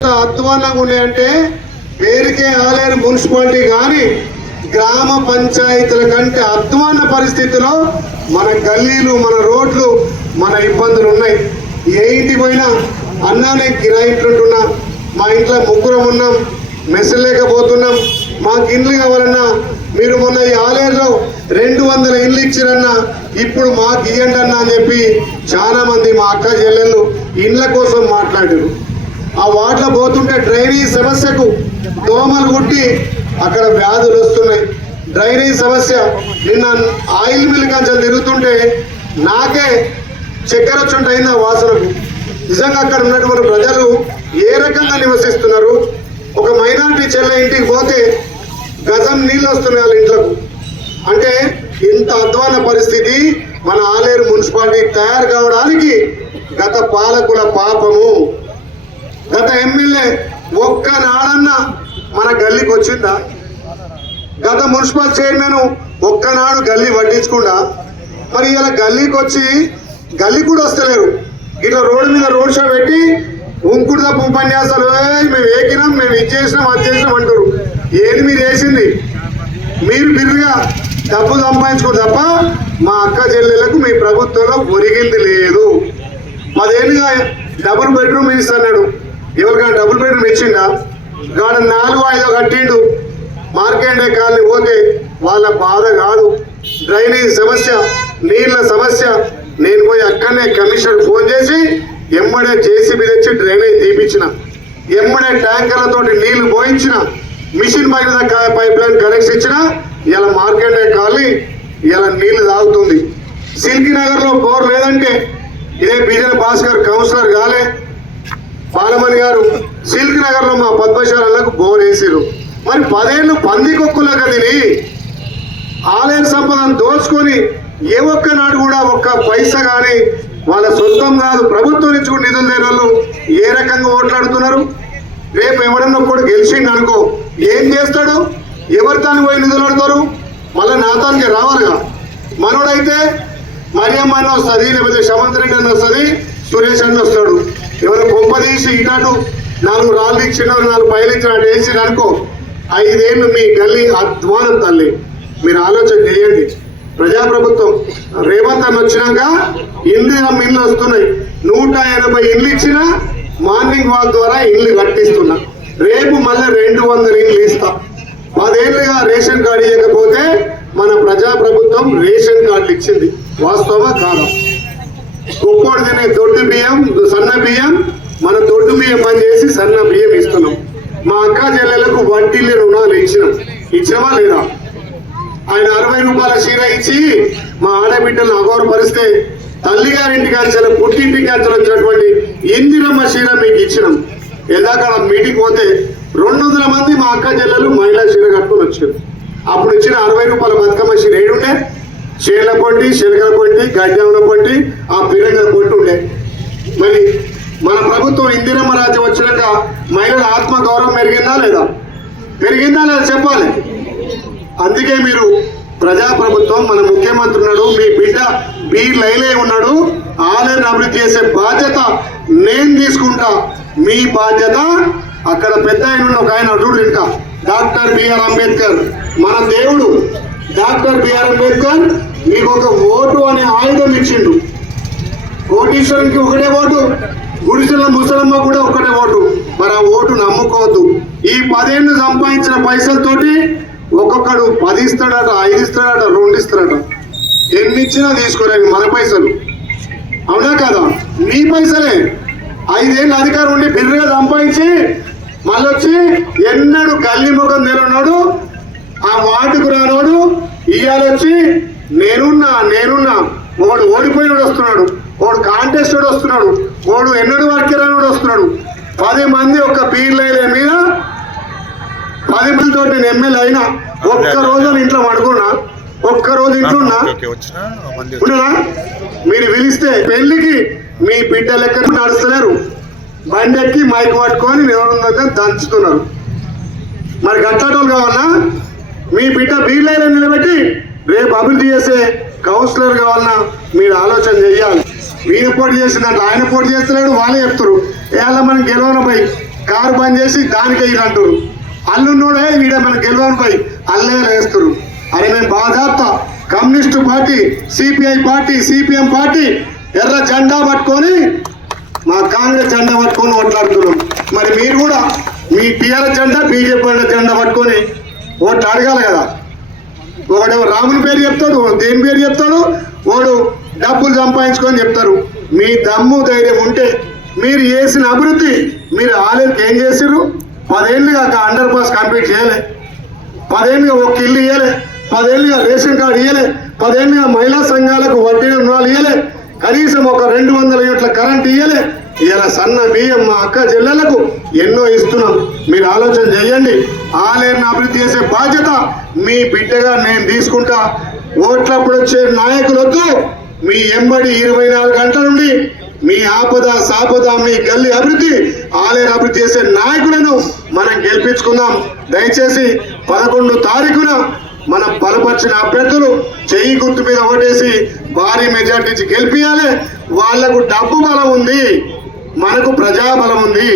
అధ్వానంగా ఉన్నాయంటే పేరుకే ఆలేరు మున్సిపాలిటీ కానీ గ్రామ పంచాయతీల కంటే అధ్వాన పరిస్థితిలో మన గల్లీలు, మన రోడ్లు, మన ఇబ్బందులు ఉన్నాయి. ఏ ఇంటికి పోయినా అన్నానే కిరాయి ఇంట్లుంటున్నా, మా ఇంట్లో ముగ్గురం ఉన్నాం, మెసలేకపోతున్నాం, మాకు ఇండ్లు కావాలన్నా మీరు మొన్న ఈ ఆలేరులో 200 ఇండ్లు ఇచ్చిరన్నా, ఇప్పుడు మాకు ఇవ్వండి అన్నా అని చెప్పి చాలా మంది మా అక్క చెల్లెళ్ళు ఇండ్ల కోసం మాట్లాడారు. ఆ వాటిలో పోతుంటే డ్రైనేజ్ సమస్యకు దోమలు కుట్టి అక్కడ వ్యాధులు వస్తున్నాయి. డ్రైనేజ్ సమస్య నిన్న ఆయిల్ మిల్ కంచెలు తిరుగుతుంటే నాకే చక్కెర వచ్చుంటైంది ఆ వాసనకు. నిజంగా అక్కడ ఉన్నటువంటి ప్రజలు ఏ రకంగా నివసిస్తున్నారు? ఒక మైనారిటీ చెల్లె ఇంటికి పోతే గజం నీళ్ళు వస్తున్నాయి వాళ్ళ ఇంట్లకు. అంటే ఇంత అధ్వాన పరిస్థితి మన ఆలేరు మున్సిపాలిటీ తయారు కావడానికి గత పాలకుల పాపము. గత ఎమ్మెల్యే ఒక్కనాడన్నా మన గల్లీకి వచ్చిందా? గత మున్సిపల్ చైర్మన్ ఒక్కనాడు గల్లీ పట్టించకుండా మరి ఇలా గల్లీకి వచ్చి గల్లీ కూడా వస్తలేరు. ఇట్లా రోడ్డు మీద రోడ్ షో పెట్టి ఉంకుడు తప్ప ఉపన్యాసాలు, మేము ఏకినాం, మేము ఇది చేసినాం, అది చేసినాం అంటారు. ఏది మీరు వేసింది? మీరు బిర్రుగా డబ్బు సంపాదించుకో తప్ప మా అక్క చెల్లెలకు మీ ప్రభుత్వంలో ఒరిగింది లేదు. 10 ఏళ్ళుగా డబుల్ బెడ్రూమ్ ఇస్తున్నాడు. ఎవరికైనా డబుల్ బెడ్రూమ్ ఇచ్చిండా? గాడ 4-5 కట్టిండు. మార్కెండే కాలనీ పోతే వాళ్ళ బాధ కాదు, డ్రైనేజ్ సమస్య, నీళ్ల సమస్య. నేను పోయి అక్కడనే కమిషనర్ ఫోన్ చేసి ఎమ్మడే జేసీబీ తెచ్చి డ్రైనేజ్ తీపించిన, ఎమ్మడే ట్యాంకర్లతో నీళ్లు పోయించిన, మిషన్ పైప్ లైన్ కనెక్షన్ ఇచ్చిన. ఇలా మార్కెండే కాలనీ ఇలా నీళ్లు తాగుతుంది. సిల్కీ నగర్ లో బోర్ లేదంటే ఇదే బిజెన భాస్కర్ కౌన్సిలర్ కాలే, బాలమణి గారు సిల్క్ నగర్ లో మా పద్మశాలకు బోర్ వేసారు. మరి 10 ఏళ్ళు పందికొక్కులుగా తిని ఆలయ సంపదను దోచుకొని ఏ ఒక్కనాడు కూడా ఒక్క పైసా కానీ వాళ్ళ సొంతం కాదు ప్రభుత్వం నుంచి కూడా నిధులు లేని వాళ్ళు ఏ రకంగా ఓట్లాడుతున్నారు? రేపు ఎవరన్నా కూడా గెలిచిండు అనుకో, ఏం చేస్తాడు? ఎవరు తాను పోయి నిధులు అడతారు? మళ్ళీ నాతానికి రావాలిగా. మనోడైతే మరియమ్మ అన్న వస్తుంది, లేకపోతే శమంత్ రెడ్డి అన్న వస్తుంది, సురేష్ అన్న వస్తాడు. ఎవరు కొంపదీసి ఇటాటు 4 రాళ్ళు ఇచ్చిన 4 పైలు ఇచ్చిన అటు వేసి అనుకో, 5 ఏళ్ళు మీ గల్లీ అధ్వానం. తల్లి మీరు ఆలోచన చేయండి. ప్రజాప్రభుత్వం రేవంత్ అన్న వచ్చినాక ఇందిరా ఇల్లు వస్తున్నాయి. 180 ఇండ్లు ఇచ్చిన మార్నింగ్ వాక్ ద్వారా ఇండ్లు కట్టిస్తున్నా. రేపు మళ్ళీ 200 ఇండ్లు ఇస్తా. 10 ఏళ్ళుగా రేషన్ కార్డు ఇవ్వకపోతే మన ప్రజాప్రభుత్వం రేషన్ కార్డులు ఇచ్చింది. వాస్తవమా కాదా? కుక్కోడు తినే దొడ్డు బియ్యం, సన్న బియ్యం, మన దొడ్డు బియ్యం పని చేసి సన్న బియ్యం ఇస్తున్నాం. మా అక్క చెల్లెలకు వడ్డీలు రుణాలు ఇచ్చినామా లేదా? ఆయన 60 రూపాయల చీర ఇచ్చి మా ఆడబిడ్డలను అగౌరవపరిస్తే తల్లిగారింటికి అంచన పుట్టింటికి అంచన వచ్చినటువంటి ఇందిరమ్మ చీర మీకు ఇచ్చినాం. ఎదాకాల మీటింగ్ పోతే 200 మంది మా అక్క చెల్లెలు మహిళా చీర కట్టుకొని వచ్చారు. అప్పుడు ఇచ్చిన 60 రూపాయల బతుకమ్మ చీర ఏడుండే? చీరల పొట్టి, చిలకల పొట్టి, గడ్డెంల పొట్టి, ఆ పిరంగల పొట్టి ఉండే. మరి మన ప్రభుత్వం ఇందిరమ్మ రాజ్యం వచ్చినాక మహిళల ఆత్మ గౌరవం పెరిగిందా లేదా? పెరిగిందా లేదా చెప్పాలి. అందుకే మీరు ప్రజాప్రభుత్వం, మన ముఖ్యమంత్రి ఉన్నాడు, మీ బిడ్డ బి లైలే ఉన్నాడు, ఆలయాన్ని అభివృద్ధి చేసే బాధ్యత నేను తీసుకుంటా. మీ బాధ్యత అక్కడ పెద్ద ఆయన ఒక ఆయన అడుగుడు ఇంకా డాక్టర్ బిఆర్ అంబేద్కర్, మన దేవుడు డాక్టర్ బిఆర్ అంబేద్కర్ మీకు ఒక ఓటు అనే ఆయుధం ఇచ్చిండు. కోటీశ్వరునికి ఒకటే ఓటు, గుడిసెల ముసలమ్మ కూడా ఒకటే ఓటు. మరి ఆ ఓటు నమ్ముకోవద్దు. ఈ 10 ఏళ్ళు సంపాదించిన పైసలతోటి ఒక్కొక్కడు 10 ఇస్తాడట, 5 ఇస్తాడట, 2 ఇస్తాడట. ఎన్ని ఇచ్చినా తీసుకోలేవి మన పైసలు. అవునా కదా? మీ పైసలే. 5 ఏళ్ళు అధికారం ఉండి బిర్రుగా సంపాదించి మళ్ళొచ్చి ఎన్నడు గల్లీ ముఖం నిలన్నాడు, ఆ వార్డుకు రానోడు ఇయ్యాలొచ్చి నేనున్నా వాడు ఓడిపోయినోడు వస్తున్నాడు, వాడు కాంటెస్ట్ వస్తున్నాడు, వాడు ఎన్నడు వాడికి రానోడు వస్తున్నాడు. 10 మంది ఒక్క పీర్లైలే మీద 10 మందితో నేను ఎమ్మెల్యే అయినా ఒక్క రోజు ఇంట్లో పడుకున్నా, ఒక్కరోజు ఇంట్లో ఉన్నా. మీరు పిలిస్తే పెళ్లికి మీ బిడ్డ లెక్క నడుస్తున్నారు, బండెక్కి మైక్ పట్టుకొని ఎవరుందని దంచుతున్నారు. మరి గట్టటోళ్ళు కావాలన్నా? మీ బిడ్డ బీర్లైనా నిలబెట్టి రేపు అభివృద్ధి చేసే కౌన్సిలర్ కావాలన్నా మీరు ఆలోచన చేయాలి. వీరు పోటీ చేసిందంటే ఆయన పోటీ చేస్తున్నాడు, వాళ్ళే చెప్తారు. ఏళ్ళ మనం గెలవనపై కారు బంద్ చేసి దానికే ఇది అంటారు. అల్లున్నోడే వీడే మనకు గెలవనిపై అల్లే వేస్తారు. అరే మేము బాధాప్త communist party, CPI party, CPM party ఎర్ర జెండా పట్టుకొని మా కాంగ్రెస్ జెండా పట్టుకొని ఓట్లాడుతున్నాం. మరి మీరు కూడా మీ టీఆర్ఎస్ జెండా, బీజేపీ జెండా పట్టుకొని ఓట్లు అడగాలి కదా. ఒకడేమో రాముని పేరు చెప్తాడు, దేని పేరు చెప్తాడు, వాడు డబ్బులు సంపాదించుకొని చెప్తారు. మీ దమ్ము ధైర్యం ఉంటే మీరు చేసిన అభివృద్ధి మీరు ఆలేరుకి ఏం చేసిర్రు? 10 ఏళ్ళుగా అండర్ పాస్ కంప్లీట్ చేయలే, 10 ఏళ్ళుగా ఒక ఇల్లు ఇవ్వలే, 10 ఏళ్ళుగా రేషన్ కార్డు ఇవ్వలే, 10 ఏళ్ళుగా మహిళా సంఘాలకు వడ్డీ రుణాలు ఇవ్వలే, కనీసం ఒక 200 యూనిట్ల కరెంట్ ఇవ్వలే. ఇలా సన్న బియ్యం మా అక్క చెల్లెలకు ఎన్నో ఇస్తున్నాం. మీరు ఆలోచన చేయండి. ఆలేరుని అభివృద్ధి చేసే బాధ్యత మీ బిడ్డగా నేను తీసుకుంటా. ఓట్లప్పుడు వచ్చే నాయకులొద్దు, మీ ఎంబడి 24 గంటల నుండి మీ ఆపద సాపద మీ గల్లీ అభివృద్ధి, ఆలేరు అభివృద్ధి చేసే నాయకులను మనం గెలిపించుకుందాం. దయచేసి 11 తారీఖున మన బలపరిచిన అభ్యర్థులు చెయ్యి గుర్తు మీద ఓటేసి భారీ మెజార్టీ గెలిపియాలి. వాళ్లకు డబ్బు బలం ఉంది, మనకు ప్రజాబలం ఉంది.